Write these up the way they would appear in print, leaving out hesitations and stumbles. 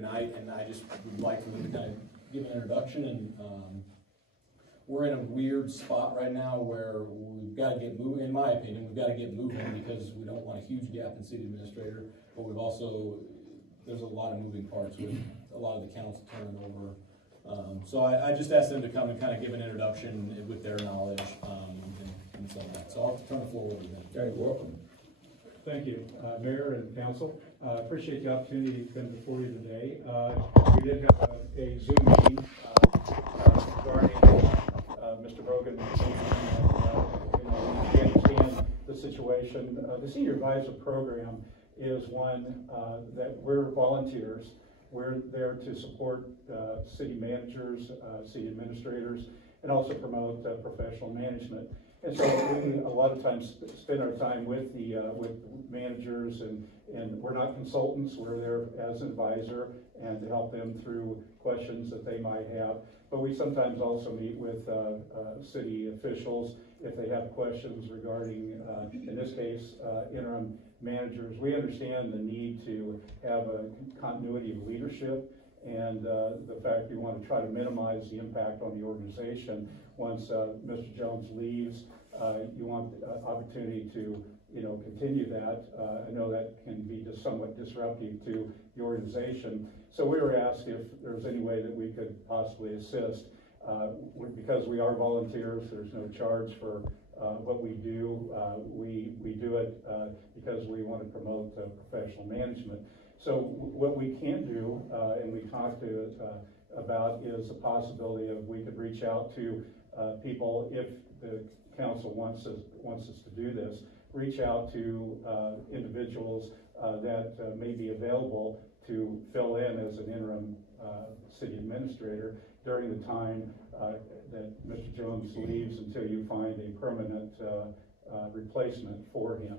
tonight, and I just would like to kind of give an introduction. And we're in a weird spot right now where we've got to get moving. In my opinion, we've got to get moving because we don't want a huge gap in city administrator, but we've also, there's a lot of moving parts with a lot of the council turning over. So I just asked them to come and kind of give an introduction with their knowledge and so on. So I'll turn the floor over to them. Okay, welcome. Thank you, Mayor and Council. Appreciate the opportunity to come before you today. We did have a Zoom meeting regarding Mr. Brogan. We understand the situation. The Senior Advisor Program is one that we're volunteers. We're there to support city managers, city administrators, and also promote professional management. And so we a lot of times spend our time with the managers, and we're not consultants. We're there as an advisor and to help them through questions that they might have. But we sometimes also meet with city officials if they have questions regarding, in this case, interim managers. We understand the need to have a continuity of leadership, and the fact we want to try to minimize the impact on the organization. Once Mr. Jones leaves, you want the opportunity to continue that. I know that can be just somewhat disruptive to the organization. So we were asked if there was any way that we could possibly assist. Because we are volunteers, there's no charge for what we do. We do it because we want to promote professional management. So what we can do, and we talked about, is the possibility of we could reach out to people if the council wants us to do this. Reach out to individuals that may be available to fill in as an interim city administrator during the time that Mr. Jones leaves until you find a permanent replacement for him.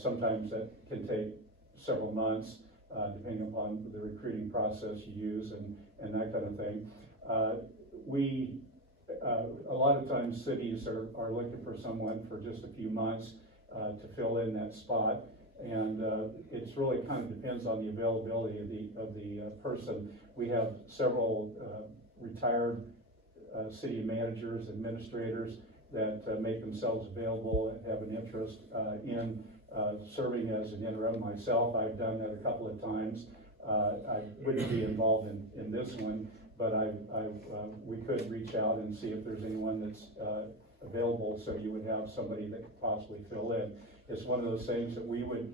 Sometimes that can take several months, depending upon the recruiting process you use and that kind of thing. A lot of times cities are looking for someone for just a few months to fill in that spot, and it's really kind of depends on the availability of the person. We have several retired city managers, administrators that make themselves available and have an interest in serving as an interim. Myself, I've done that a couple of times. I wouldn't be involved in this one, but we could reach out and see if there's anyone that's available, so you would have somebody that could possibly fill in. It's one of those things that we would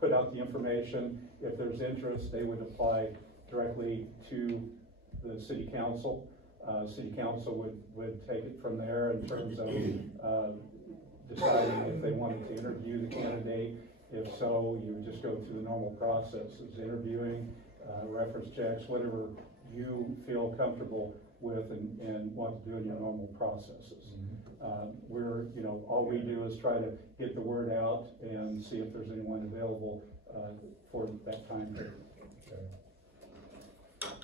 put out the information. If there's interest, they would apply directly to the city council. City council would take it from there in terms of deciding if they wanted to interview the candidate. If so, you would just go through the normal processes, interviewing, reference checks, whatever you feel comfortable with and want to do in your normal processes. We're, all we do is try to get the word out and see if there's anyone available for that time period. Okay.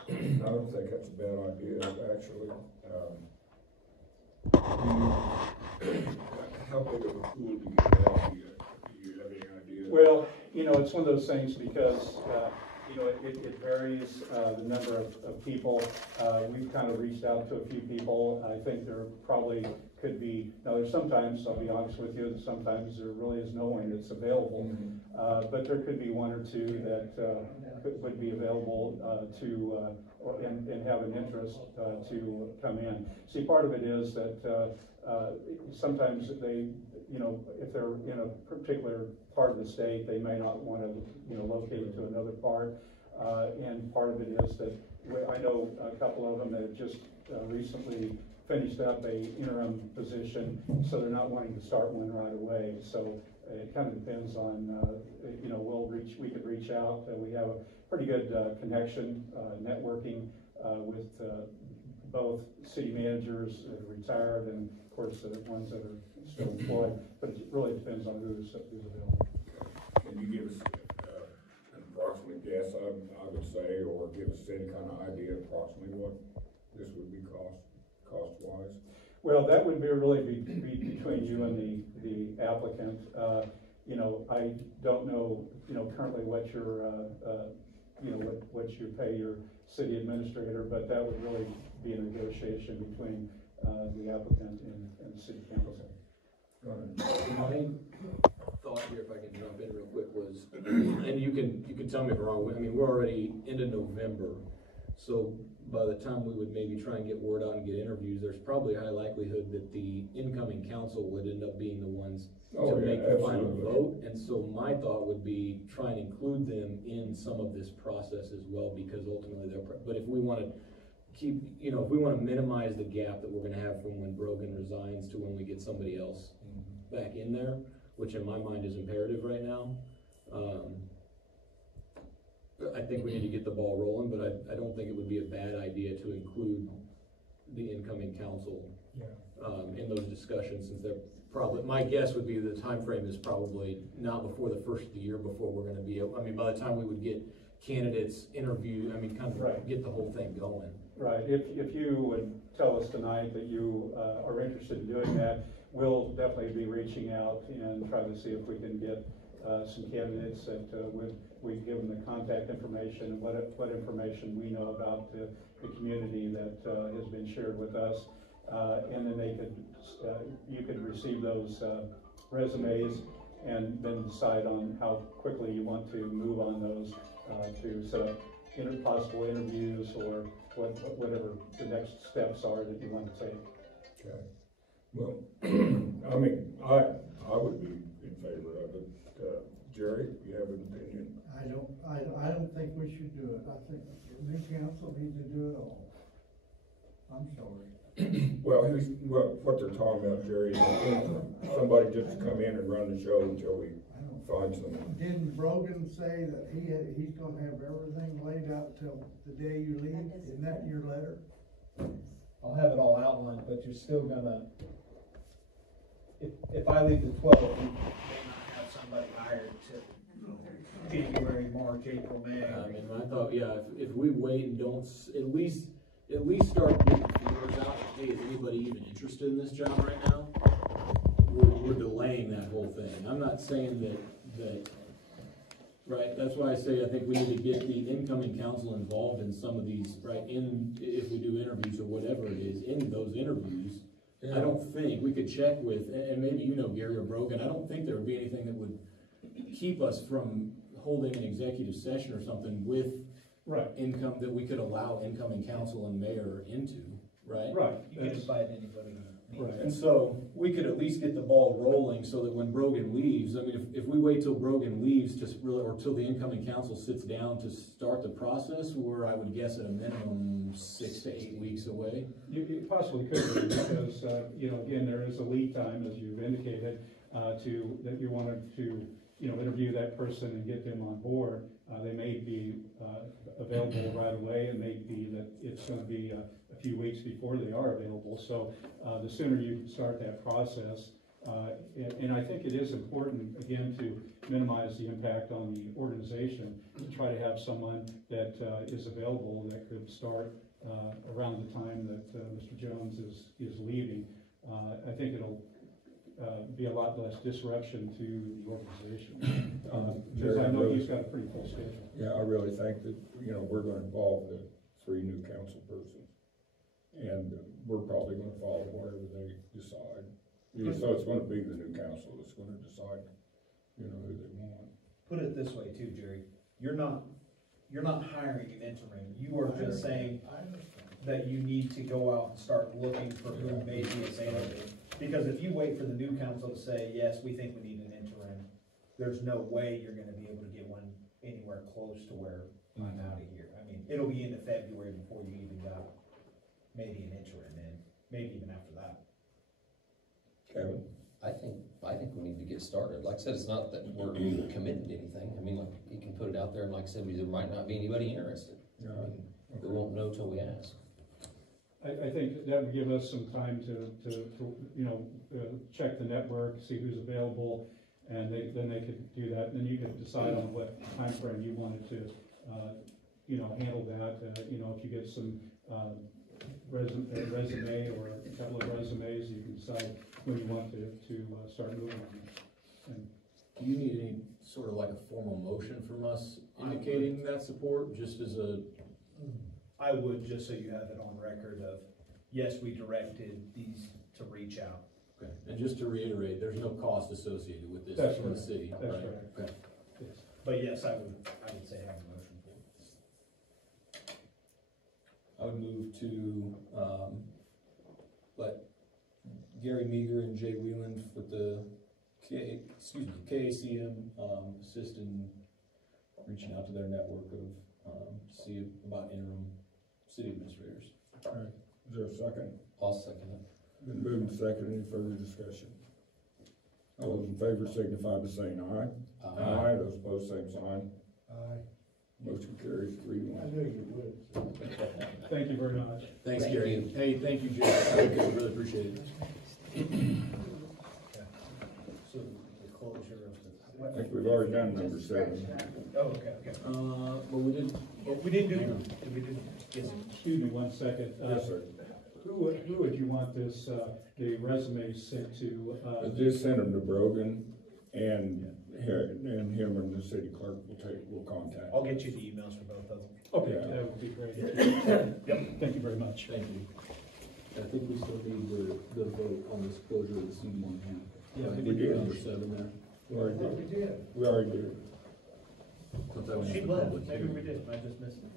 I don't think that's a bad idea, actually. How big of a pool do you have? Do you have any idea? Well, it's one of those things because it varies the number of people. We've kind of reached out to a few people. I think there probably could be, now there's sometimes, I'll be honest with you, sometimes there really is no one that's available. But there could be one or two that would be available and have an interest to come in. See, part of it is that sometimes they, if they're in a particular part of the state, they may not want to, locate to another part. And part of it is that I know a couple of them that have just recently finished up a interim position, so they're not wanting to start one right away. So it kind of depends on, we could reach out. We have a pretty good connection, networking with both city managers that are retired and, of course, the ones that are still employed. But it really depends on who's available. Can you give us an approximate guess, I would say, or give us any kind of idea approximately what this would be cost-wise? Well, that would be really be between you and the applicant. I don't know, currently what your, what you pay your city administrator, but that would really be a negotiation between the applicant and the city council. My thought here, if I can jump in real quick, was, and you can tell me if I'm wrong, I mean, we're already into November, so by the time we would maybe try and get word out and get interviews, there's probably a high likelihood that the incoming council would end up being the ones to make the final vote. And so my thought would be try and include them in some of this process as well, because ultimately but if we want to keep, if we want to minimize the gap that we're going to have from when Brogan resigns to when we get somebody else back in there, which in my mind is imperative right now. I think we need to get the ball rolling, but I don't think it would be a bad idea to include the incoming council in those discussions, since they're probably, my guess would be the time frame is probably not before the first of the year before we're going to be able, I mean, by the time we would get candidates interviewed, I mean, kind of get the whole thing going. Right. If you would tell us tonight that you are interested in doing that, we'll definitely be reaching out and try to see if we can get some candidates that we give them the contact information and what information we know about the community that has been shared with us, and then you could receive those resumes and then decide on how quickly you want to move on those to set up possible interviews or whatever the next steps are that you want to take. Okay. Well, I mean, I would be in favor of it. Jerry, you have an opinion? I don't think we should do it. I think the new council needs to do it all. I'm sorry. Well, what they're talking about, Jerry, is somebody just to come in and run the show until we find someone. Didn't Brogan say that he's gonna have everything laid out till the day you leave? Isn't that in your letter? I'll have it all outlined, but you're still gonna, if I leave the 12th, you may not have somebody hired to January, March, April, May. I mean, I thought, if we wait and don't at least start getting feelers out, hey, is anybody even interested in this job right now? We're delaying that whole thing. I'm not saying that, right, that's why I say I think we need to get the incoming council involved in some of these, right, if we do interviews or whatever it is, in those interviews. I don't think we could check with, and maybe Gary or Brogan, I don't think there would be anything that would keep us from holding an executive session or something with income that we could allow incoming council and mayor into, right? Right. You can invite anybody. Right. And so we could at least get the ball rolling so that when Brogan leaves, I mean, if we wait till Brogan leaves or till the incoming council sits down to start the process, we're, I would guess, at a minimum 6 to 8 weeks away. You possibly could be, because, again, there is a lead time, as you've indicated, that you wanted to, interview that person and get them on board. They may be available right away, and may be that it's going to be a few weeks before they are available. So the sooner you can start that process, and I think it is important, again, to minimize the impact on the organization, to try to have someone that is available that could start around the time that Mr. Jones is leaving. I think it'll be a lot less disruption to the organization. Because I know he's got a pretty full schedule. Yeah, I really think that, we're going to involve the 3 new council persons. And we're probably going to follow whatever they decide. So it's going to be the new council that's going to decide, who they want. Put it this way too, Jerry. You're not hiring an interim. You are just saying that you need to go out and start looking for who may be available. Because if you wait for the new council to say, yes, we think we need an interim, there's no way you're going to be able to get one anywhere close to where I'm out of here. I mean, it'll be into February before you even got maybe an interim in, maybe even after that. Kevin? I think we need to get started. Like I said, it's not that we're committed to anything. I mean, like, you can put it out there, and like I said, there might not be anybody interested. Yeah. I mean, we won't know till we ask. I think that would give us some time to check the network, see who's available, and then they could do that. And then you could decide on what time frame you wanted to, handle that. If you get some resume or a couple of resumes, you can decide when you want to start moving on it. And Do you need any sort of like a formal motion from us indicating that support, just as a? I would, just so you have it on record of, yes, we directed these to reach out. Okay, and just to reiterate, there's no cost associated with this That's from the correct. city, That's right? correct. Okay. Yes. But yes, I would say have a motion for it. I would move to, let Gary Meager and Jay Wheeland with the KACM, assist in reaching out to their network of, see about interim city administrators. All right, is there a second? I'll second it. Been moved and seconded. Any further discussion? All those in favor signify by saying aye. Aye. Those opposed, same sign. Aye. Motion carries 3-1. I knew you would. Thank you very much. Thanks, Thank Gary. you. Hey, thank you, Jay. I really appreciate it. So the closure of the. I think we've already done number 7. Oh, okay, okay. But we did, We didn't do, we didn't, yes. Excuse me one second. Yes, sir. Who would you want this, the resume sent to? Just send them to Brogan and him and the city clerk will contact. I'll get you the emails for both of them. Okay, Yeah. that would be great. Yep. Thank you very much. thank you. I think we still need the vote on this closure of the CD1. Yeah, we did. Number 7 there. We already We did. did. We already did. Since I went She into left, public maybe hearing. we did, I just missed it.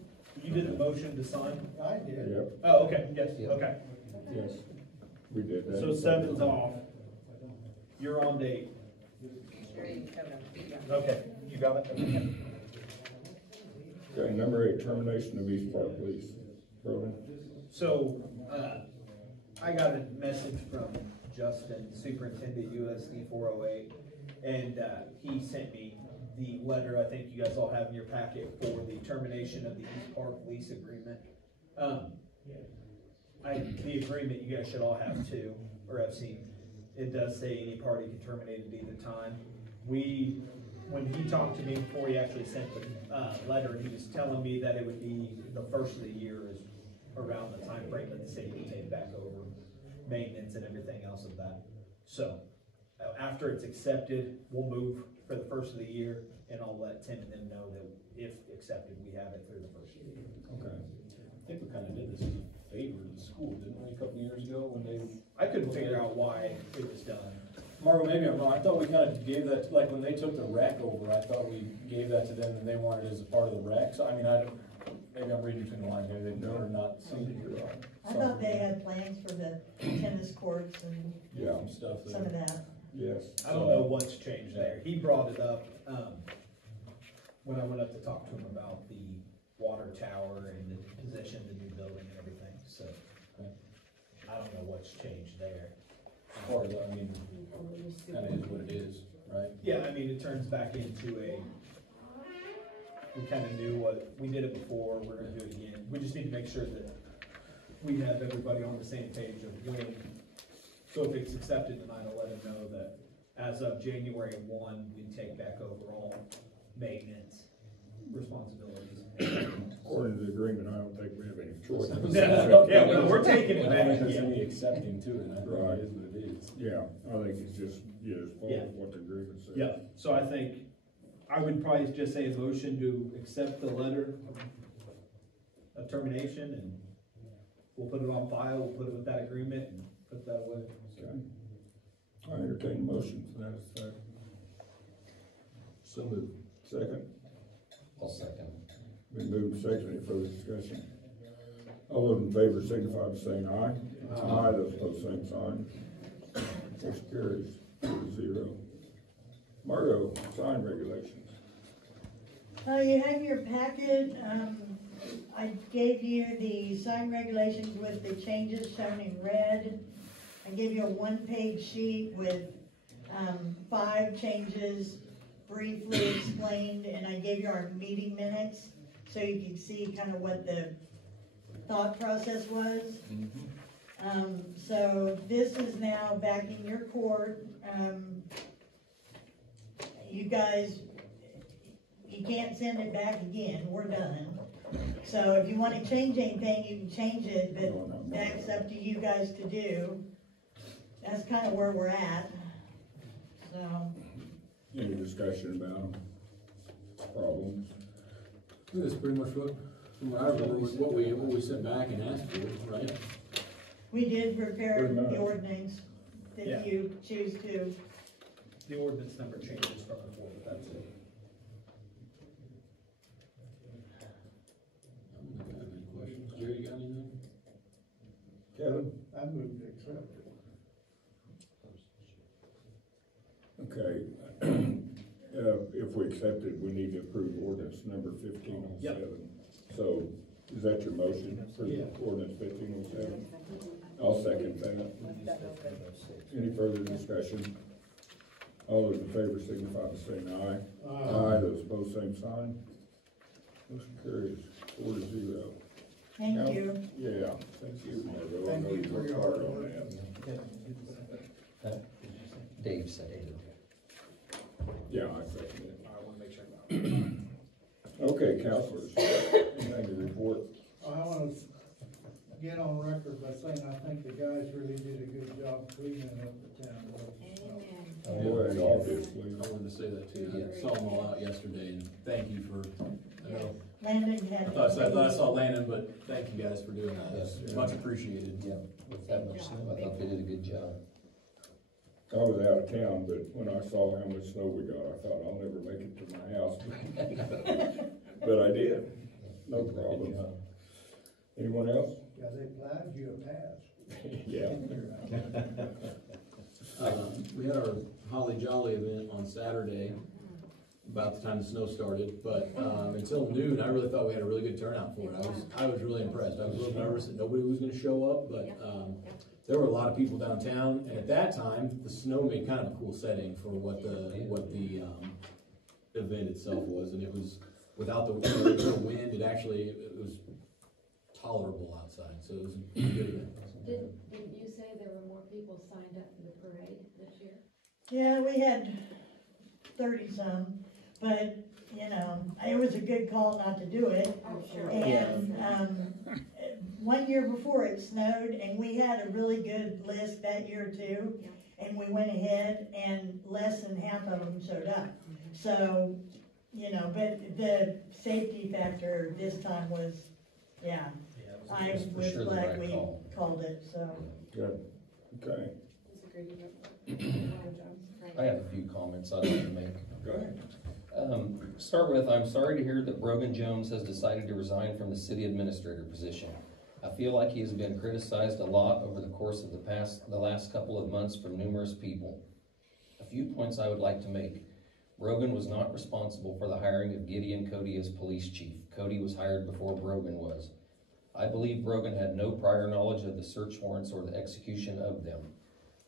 You did the motion to sign? I did. Yep, Oh, okay, yes, Yep. okay. yes. We did that. So 7's off. You're on date. Okay, you got it? Okay. Okay, number 8, termination of East Park lease. Brogan? So, I got a message from Justin, Superintendent USD 408, and he sent me the letter I think you guys all have in your packet for the termination of the East Park lease agreement. The agreement you guys should all have too, or have seen. It does say any party can terminate at either time. When he talked to me before he actually sent the letter, he was telling me that it would be the first of the year is around the time frame that the city would take back over maintenance and everything else of that. So, after it's accepted, we'll move for the first of the year, and I'll let Tim and them know that if accepted, we have it through the first of the year. Okay. I think we kind of did this as a favor to the school, didn't we, a couple years ago when they? I couldn't figure out why it was done. Margo, maybe I'm wrong. I thought we kind of gave that, like when they took the rec over, I thought we gave that to them and they wanted it as a part of the rec. So I mean, maybe I'm reading between the lines here. They've never not seen it. I thought they had plans for the tennis courts and Yeah, Some stuff some of there. that. yes. I don't know what's changed there. He brought it up, when I went up to talk to him about the water tower and the position, the new building and everything, so. I don't know what's changed there. Part of that, I mean, kind of is what it is, right? Yeah, I mean, it turns back into we kind of knew what, we did it before, we're gonna do it again. We just need to make sure that we have everybody on the same page of when, so if it's accepted tonight, I'll let them know that as of January 1, we take back over all maintenance responsibilities. According to the agreement, I don't think we have any choice. Yeah, well, we're taking it I back, think there's yeah. any accepting to it. I think Right. it is what it is. Yeah, I think it's just, follow Yeah. what the agreement says. Yeah, so I think, I would probably just say a motion to accept the letter of termination, and we'll put it on file, we'll put it with that agreement, and put that away. Okay. I entertain a motion for that effect. So moved. Second? I'll second. Been moved and seconded. Any further discussion? All those in favor signify by saying aye. Aye. Those opposed, same sign. Motion carries 4-0. Margo, sign regulations. You have your packet, I gave you the sign regulations with the changes shown in red. I gave you a one-page sheet with, 5 changes briefly explained, and I gave you our meeting minutes, so you can see kind of what the thought process was. So this is now back in your court. You guys, you can't send it back again, we're done. So if you wanna change anything, you can change it, but that's up to you guys to do. That's kinda where we're at, so. Any discussion about them? Problems? I think that's pretty much what, from what I remember, was what we sent back and asked for, right? We did prepare Pretty much. the ordinance, Yeah. if you choose to. The ordinance number changes from before, but that's it. I don't think I have any questions. Jerry, you got anything? Kevin? I moved to accept it. Okay. If we accept it, we need to approve ordinance number 1507. So, is that your motion for ordinance 1507? I'll second that. Any further discussion? All those in favor signify by saying aye. Aye. Those opposed, same sign. Motion carries 4-0. Thank you. Yeah, thank you, Margo. I Thank know you you for worked your hard hard on work. that. Dave said it. Yeah, I second it. I wanna make sure. Okay, counselors, anything to report? I want to get on record by saying I think the guys really did a good job cleaning up the town. Well, obviously. I wanted to say that too. I saw them all out yesterday, and thank you for, I know, Landon had. I thought I saw Landon, but thank you guys for doing that. Yes. It's much appreciated. Yeah, with that much snow, I thought they did a good job. I was out of town, but when I saw how much snow we got, I thought I'll never make it to my house. But I did, no problem. Anyone else? Yeah, they plowed you a pass. Yeah. We had our Holly Jolly event on Saturday, about the time the snow started, but, until noon, I really thought we had a really good turnout for it. I was really impressed. I was a little nervous that nobody was gonna show up, but, there were a lot of people downtown, and at that time, the snow made kind of a cool setting for what the event itself was, and it was, without the wind, it was tolerable outside, so it was a good event. Didn't you say there were more people signed up for the parade this year? Yeah, we had 30-some, but, you know, it was a good call not to do it. Oh, sure. And, one year before it snowed, and we had a really good list that year too. Yeah. And we went ahead, and less than half of them showed up. So, you know, but the safety factor this time was, yeah, I was for was sure the glad right we call. called it, so. Good, okay, I have a few comments I'd like to make. go ahead. Start with, I'm sorry to hear that Brogan Jones has decided to resign from the city administrator position. I feel like he has been criticized a lot over the course of the last couple of months from numerous people. A few points I would like to make. Brogan was not responsible for the hiring of Gideon Cody as police chief. Cody was hired before Brogan was. I believe Brogan had no prior knowledge of the search warrants or the execution of them.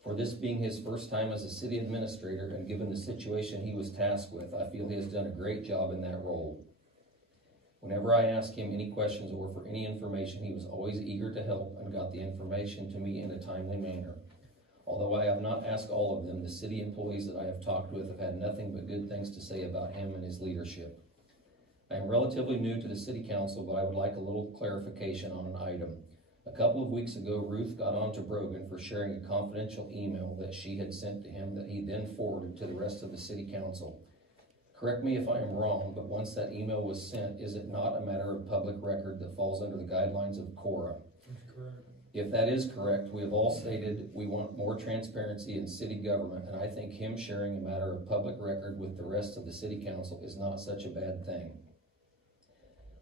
For this being his first time as a city administrator and given the situation he was tasked with, I feel he has done a great job in that role. Whenever I asked him any questions or for any information, he was always eager to help and got the information to me in a timely manner. Although I have not asked all of them, the city employees that I have talked with have had nothing but good things to say about him and his leadership. I am relatively new to the city council, but I would like a little clarification on an item. A couple of weeks ago, Ruth got on to Brogan for sharing a confidential email that she had sent to him that he then forwarded to the rest of the city council. Correct me if I am wrong, but once that email was sent, is it not a matter of public record that falls under the guidelines of KORA? If that is correct, we have all stated we want more transparency in city government, and I think him sharing a matter of public record with the rest of the city council is not such a bad thing.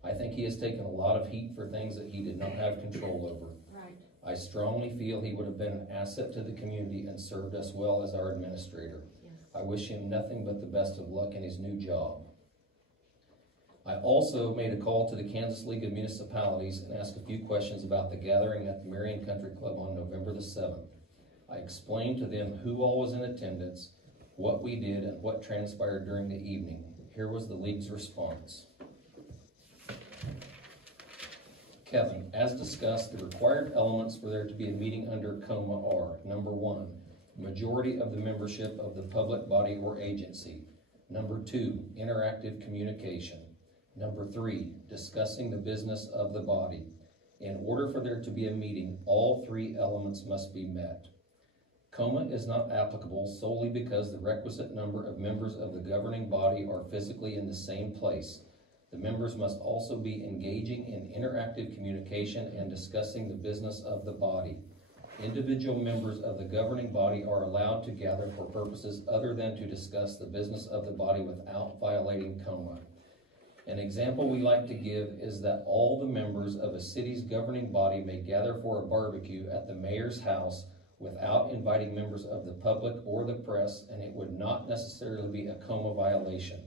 I think he has taken a lot of heat for things that he did not have control over. Right. I strongly feel he would have been an asset to the community and served us well as our administrator. Yes. I wish him nothing but the best of luck in his new job. I also made a call to the Kansas League of Municipalities and asked a few questions about the gathering at the Marion Country Club on November the 7th. I explained to them who all was in attendance, what we did, and what transpired during the evening. Here was the league's response. Kevin, as discussed, the required elements for there to be a meeting under COMA are: number 1, majority of the membership of the public body or agency; number 2, interactive communication; number 3, discussing the business of the body. In order for there to be a meeting, all 3 elements must be met. Coma is not applicable solely because the requisite number of members of the governing body are physically in the same place. The members must also be engaging in interactive communication and discussing the business of the body. Individual members of the governing body are allowed to gather for purposes other than to discuss the business of the body without violating coma. An example we like to give is that all the members of a city's governing body may gather for a barbecue at the mayor's house without inviting members of the public or the press, and it would not necessarily be a coma violation.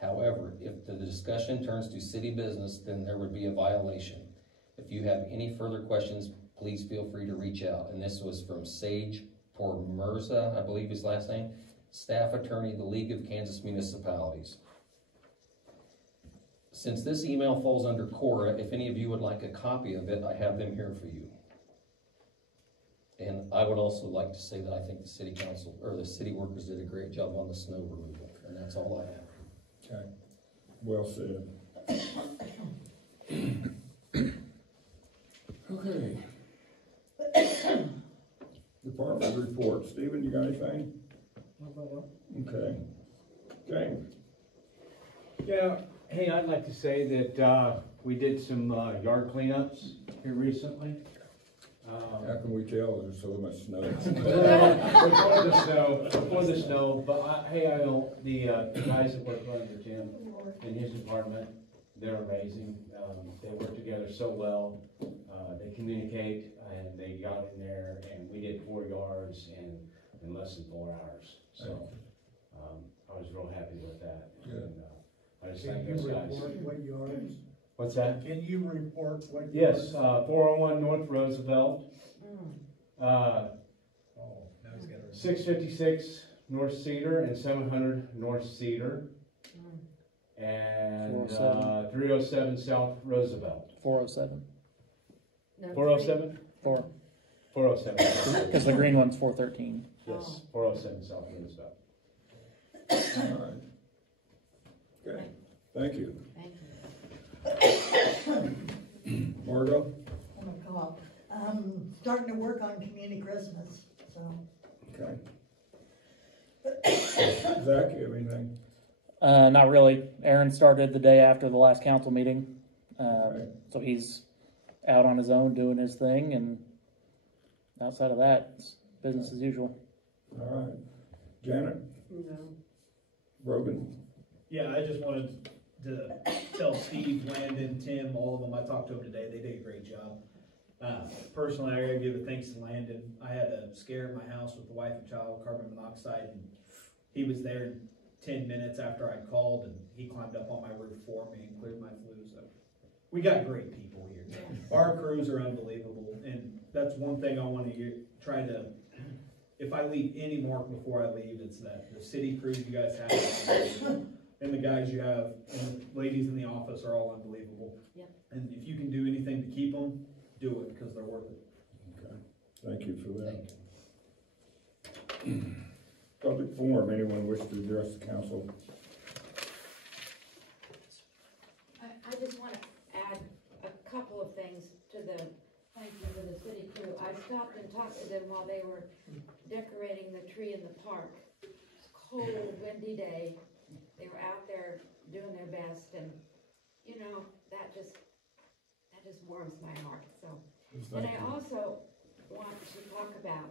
However, if the discussion turns to city business, then there would be a violation. If you have any further questions, please feel free to reach out. And this was from Sage Pormerza, I believe his last name, Staff Attorney, the League of Kansas Municipalities. Since this email falls under Cora, if any of you would like a copy of it, I have them here for you. And I would also like to say that I think the city council, or the city workers did a great job on the snow removal, and that's all I have. Okay, well said. Okay. Department report. Stephen, you got anything? Okay. James? Yeah, hey, I'd like to say that we did some yard cleanups here recently. How can we tell there's so much snow? Before the snow, but hey, I know the guys that work under Jim in his department, they're amazing. They work together so well. They communicate, and they got in there, and we did 4 yards in less than 4 hours. So I was real happy with that. Good. And, I just thank those guys. What yards? What's that? Can you report what? Yes, 401 North Roosevelt. 656 North Cedar and 700 North Cedar. And 307 South Roosevelt. 407. No, 407? 407. Because the green one's 413. Yes, 407 South Roosevelt. All right. Okay, thank you. Thank you. Margot? Oh my God. Starting to work on community Christmas, so. Okay. Zach, you have anything? Not really. Aaron started the day after the last council meeting. So he's out on his own doing his thing, and outside of that, it's business as usual. All right. Janet? No. Brogan? Yeah, I just wanted to tell Steve, Landon, Tim, all of them, I talked to them today, they did a great job. Personally, I gotta give a thanks to Landon. I had a scare in my house with the wife and child, carbon monoxide, and he was there in 10 minutes after I called, and he climbed up on my roof for me and cleared my flu. So we got great people here. Our crews are unbelievable, and that's one thing I want to try to, if I leave any mark before I leave, it's that the city crews you guys have, and the guys you have, and the ladies in the office are all unbelievable. Yep. And if you can do anything to keep them, do it, because they're worth it. Okay, thank you for that. Public forum, anyone wish to address the council? I just want to add a couple of things to the thank you to the city crew. I stopped and talked to them while they were decorating the tree in the park. It's a cold, windy day. They were out there doing their best, and you know, that just warms my heart. So, and I also want to talk about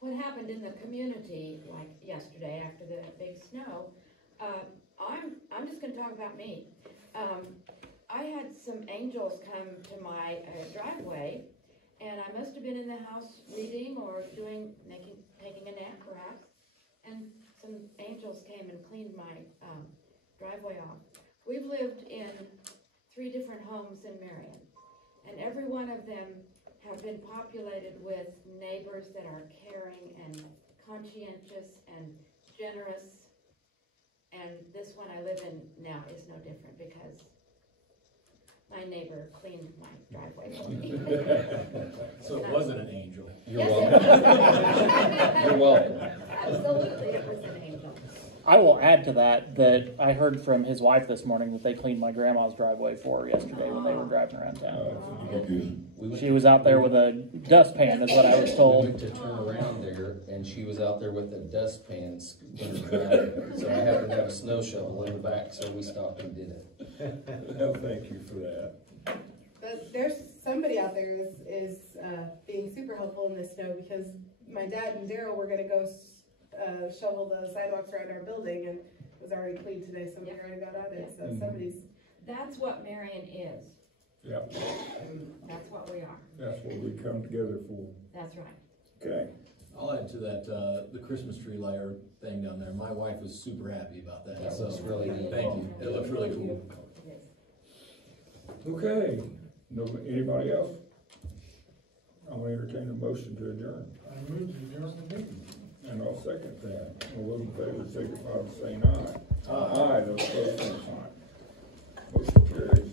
what happened in the community, like yesterday after the big snow. I'm just going to talk about me. I had some angels come to my driveway, and I must have been in the house reading or taking a nap perhaps, and some angels came and cleaned my driveway off. We've lived in 3 different homes in Marion, and every one of them have been populated with neighbors that are caring and conscientious and generous. And this one I live in now is no different because my neighbor cleaned my driveway for me. So it wasn't an angel. You're Yes, welcome. You're welcome. Absolutely, it was an angel. I will add to that I heard from his wife this morning that they cleaned my grandma's driveway for her yesterday when they were driving around town. She was out there with a dustpan, is what I was We told. went to turn around there, and she was out there with a dustpan in her driveway. So I happened to have a snow shovel in the back, so we stopped and did it. No, thank you for that. But there's somebody out there is being super helpful in this snow, because my dad and Daryl were gonna go shovel the sidewalks around our building, and it was already cleaned today, somebody already got at it, so somebody's. That's what Marion is. Yep, That's what we are. that's what we come together for. That's right. Okay. I'll add to that, the Christmas tree layer thing down there. My wife was super happy about that. That So, looks really neat. thank you. It looks really cool. Okay, no, anybody else? I'll entertain a motion to adjourn. I move to adjourn the meeting. And I'll second that. All those in favor signify by saying aye. Aye. Those opposed, same sign. Motion carries.